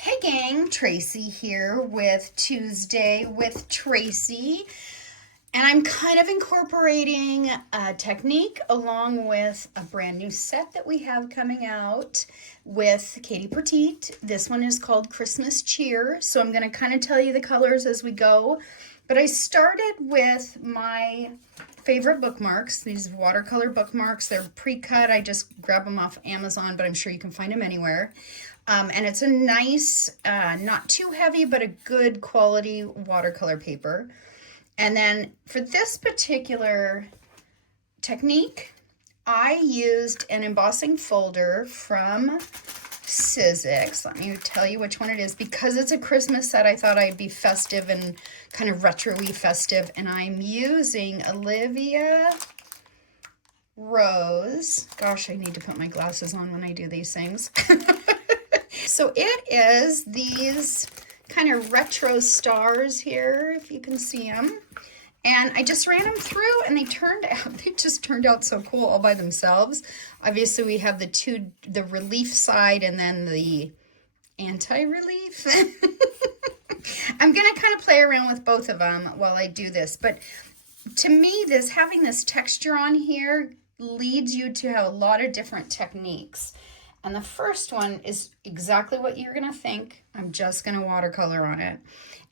Hey gang, Tracy here with Tuesday with Tracy. And I'm kind of incorporating a technique along with a brand new set that we have coming out with Katie Petiet. This one is called Christmas Cheer. So I'm going to kind of tell you the colors as we go. But I started with my favorite bookmarks, these watercolor bookmarks. They're pre-cut. I just grab them off Amazon, but I'm sure you can find them anywhere. And it's a nice, not too heavy, but a good quality watercolor paper. And then for this particular technique, I used an embossing folder from Sizzix. Let me tell you which one it is. Because it's a Christmas set, I thought I'd be festive and kind of retro-y festive. And I'm using Olivia Rose. Gosh, I need to put my glasses on when I do these things. So it is these kind of retro stars here, if you can see them. And I just ran them through and they just turned out so cool all by themselves. Obviously we have the relief side and then the anti-relief. I'm gonna kind of play around with both of them while I do this. But to me, having this texture on here leads you to have a lot of different techniques. And the first one is exactly what you're gonna think. I'm just gonna watercolor on it.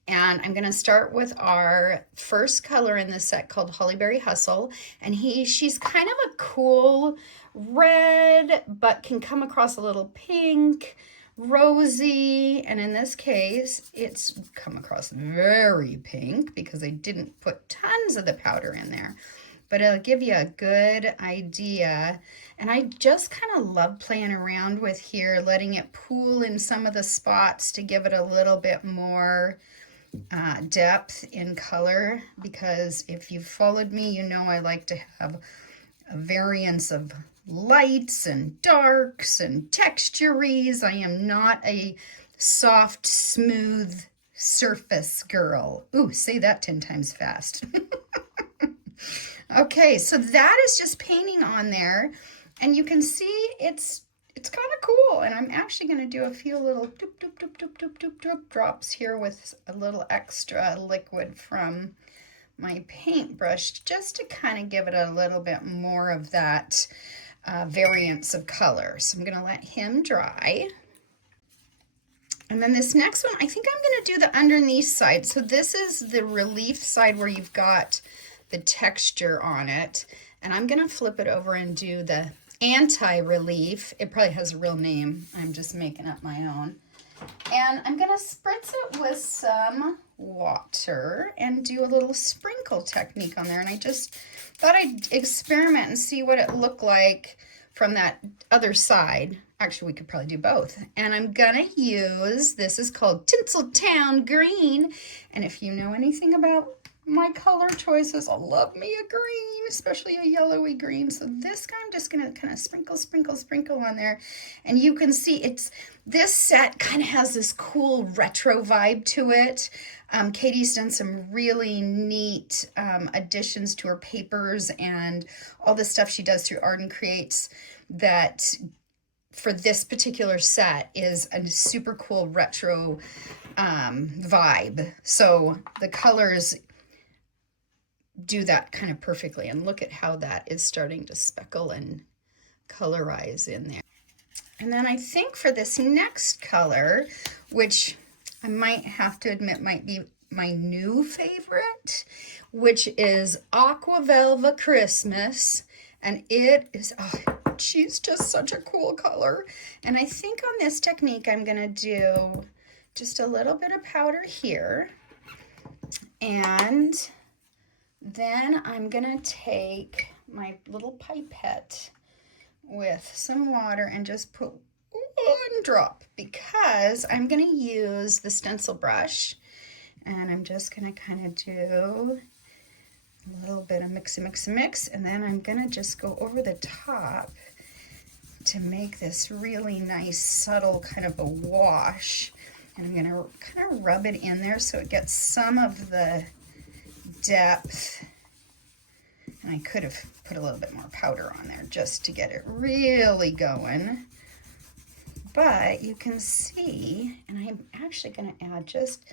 And I'm gonna start with our first color in this set called Hollyberry Hustle. And she's kind of a cool red, but can come across a little pink, rosy. And in this case, it's come across very pink because I didn't put tons of the powder in there. But it'll give you a good idea. And I just kind of love playing around with here, letting it pool in some of the spots to give it a little bit more depth in color. Because if you've followed me, you know I like to have a variance of lights and darks and texturies. I am not a soft, smooth surface girl. Ooh, say that 10 times fast. Okay, so that is just painting on there, and you can see it's kind of cool. And I'm actually going to do a few little doop, doop, doop, doop, doop, doop, doop drops here with a little extra liquid from my paintbrush, just to kind of give it a little bit more of that variance of color. So I'm going to let him dry. And then this next one, I think I'm going to do the underneath side. So this is the relief side where you've got the texture on it, and I'm gonna flip it over and do the anti-relief. It probably has a real name. I'm just making up my own. And I'm gonna spritz it with some water and do a little sprinkle technique on there. And I just thought I'd experiment and see what it looked like from that other side. Actually, we could probably do both. And I'm gonna use, this is called Tinseltown Green. And if you know anything about my color choices, I love me a green, especially a yellowy green. So this guy, I'm just gonna kind of sprinkle on there. And you can see this set kind of has this cool retro vibe to it. Katie's done some really neat additions to her papers and all the stuff she does through Art and Creates that for this particular set is a super cool retro vibe. So the colors do that kind of perfectly, and look at how that is starting to speckle and colorize in there. And then I think for this next color, which I might have to admit might be my new favorite, which is Aqua Velva Christmas, and it is, oh, she's just such a cool color. And I think on this technique I'm gonna do just a little bit of powder here, and then I'm gonna take my little pipette with some water and just put one drop, because I'm gonna use the stencil brush, and I'm just gonna kind of do a little bit of mix, and then I'm gonna just go over the top to make this really nice, subtle kind of a wash. And I'm gonna kind of rub it in there so it gets some of the depth. And I could have put a little bit more powder on there just to get it really going. But you can see, and I'm actually going to add just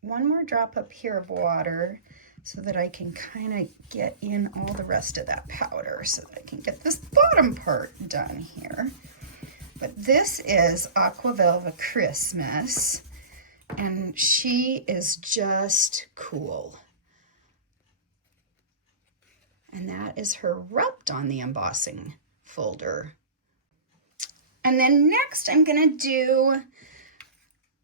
one more drop up here of water so that I can kind of get in all the rest of that powder so that I can get this bottom part done here. But this is Aqua Velva Christmas, and she is just cool. And that is her rubbed on the embossing folder. And then next I'm gonna do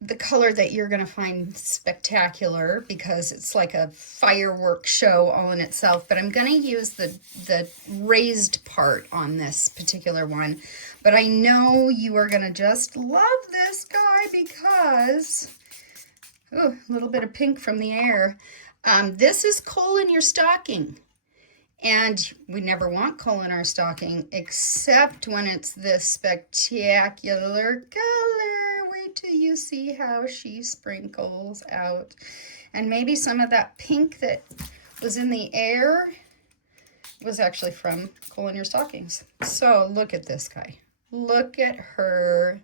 the color that you're gonna find spectacular because it's like a firework show all in itself, but I'm gonna use the raised part on this particular one. But I know you are gonna just love this guy because, ooh, a little bit of pink from the air. This is coal in your stocking. And we never want coal in our stocking, except when it's this spectacular color. Wait till you see how she sprinkles out. And maybe some of that pink that was in the air was actually from coal in your stockings. So look at this guy. Look at her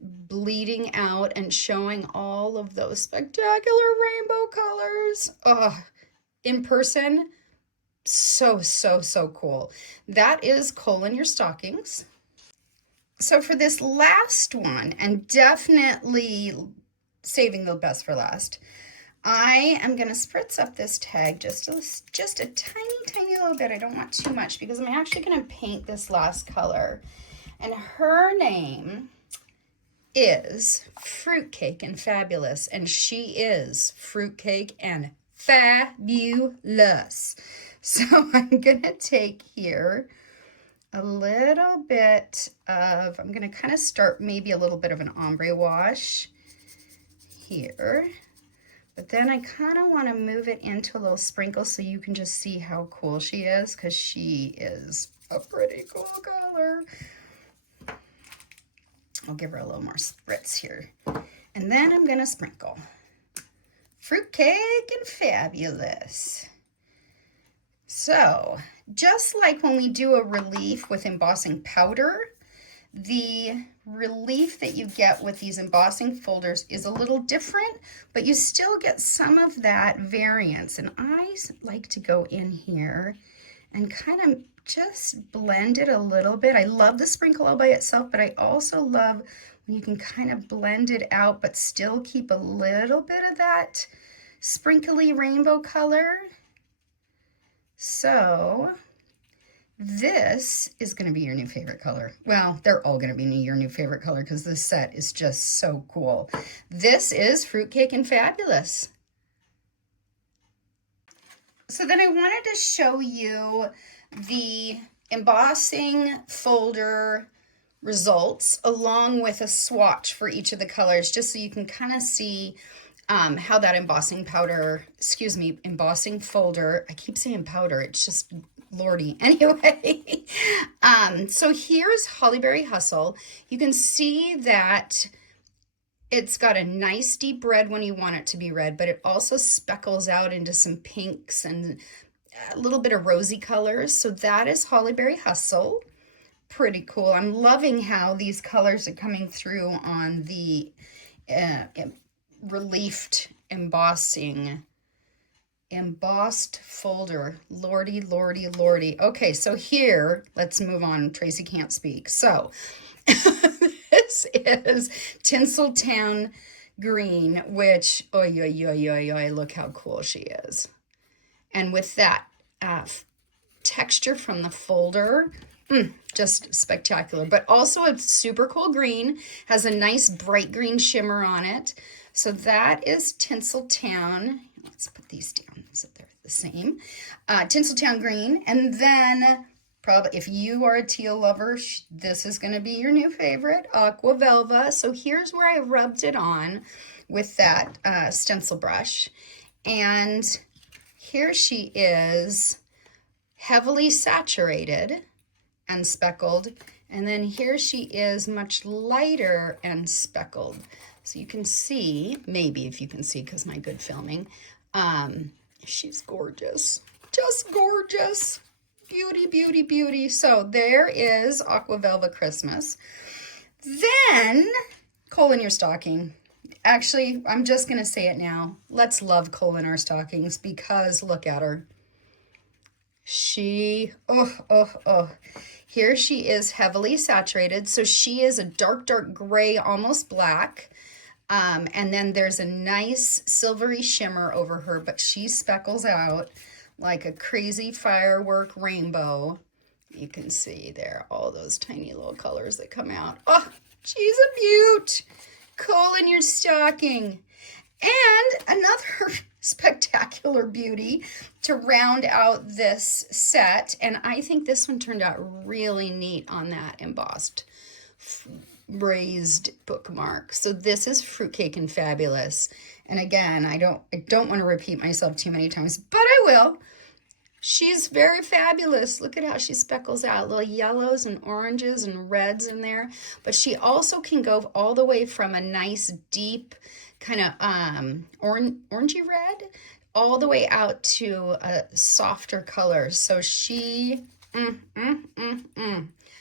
bleeding out and showing all of those spectacular rainbow colors. Oh, in person, so, so, so cool. That is coal in your stockings. So for this last one, and definitely saving the best for last, I am going to spritz up this tag just a tiny little bit. I don't want too much because I'm actually going to paint this last color. And her name is Fruitcake and Fabulous, and she is Fruitcake and Fabulous. So I'm going to take here a little bit of, I'm going to kind of start maybe a little bit of an ombre wash here. But then I kind of want to move it into a little sprinkle so you can just see how cool she is, because she is a pretty cool color. I'll give her a little more spritz here. And then I'm going to sprinkle Fruitcake and Fabulous. So, just like when we do a relief with embossing powder, the relief that you get with these embossing folders is a little different, but you still get some of that variance. And I like to go in here and kind of just blend it a little bit. I love the sprinkle all by itself, but I also love when you can kind of blend it out, but still keep a little bit of that sprinkly rainbow color. So this is going to be your new favorite color. Well, they're all going to be your new favorite color because this set is just so cool. This is Fruitcake and Fabulous. So then I wanted to show you the embossing folder results along with a swatch for each of the colors, just so you can kind of see how that embossing folder, I keep saying powder, it's just lordy. Anyway, so here's Hollyberry Hustle. You can see that it's got a nice deep red when you want it to be red, but it also speckles out into some pinks and a little bit of rosy colors. So that is Hollyberry Hustle. Pretty cool. I'm loving how these colors are coming through on the reliefed embossed folder. Lordy, lordy, lordy. Okay, so here, let's move on. Tracy can't speak. So this is Tinseltown Green, which, oy, oy, oy, oy, oy, look how cool she is. And with that texture from the folder, just spectacular. But also a super cool green, has a nice bright green shimmer on it. So that is Tinseltown. Let's put these down so they're the same. Tinseltown Green. And then probably if you are a teal lover, this is going to be your new favorite, Aqua Velva. So here's where I rubbed it on with that stencil brush. And here she is, heavily saturated and speckled. And then here she is, much lighter and speckled. So you can see, maybe if you can see because my good filming, she's gorgeous, just gorgeous, beauty, beauty, beauty. So there is Aqua Velva Christmas. Then, coal in your stocking. Actually, I'm just going to say it now. Let's love coal in our stockings because look at her. She, here she is heavily saturated. So she is a dark, dark gray, almost black. And then there's a nice silvery shimmer over her, but she speckles out like a crazy firework rainbow. You can see there all those tiny little colors that come out. Oh, she's a beaut. Coal in your stocking. And another spectacular beauty to round out this set. And I think this one turned out really neat on that embossed raised bookmark. So this is Fruitcake and Fabulous. And again, I don't want to repeat myself too many times, but I will. She's very fabulous. Look at how she speckles out little yellows and oranges and reds in there. But she also can go all the way from a nice deep kind of orangey red all the way out to a softer color. So she,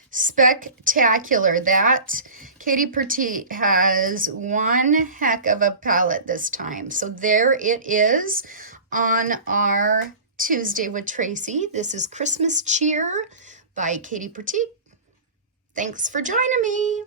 spectacular. That Katie Petiet has one heck of a palette this time. So there it is on our Tuesday with Tracey. This is Christmas Cheer by Katie Petiet. Thanks for joining me.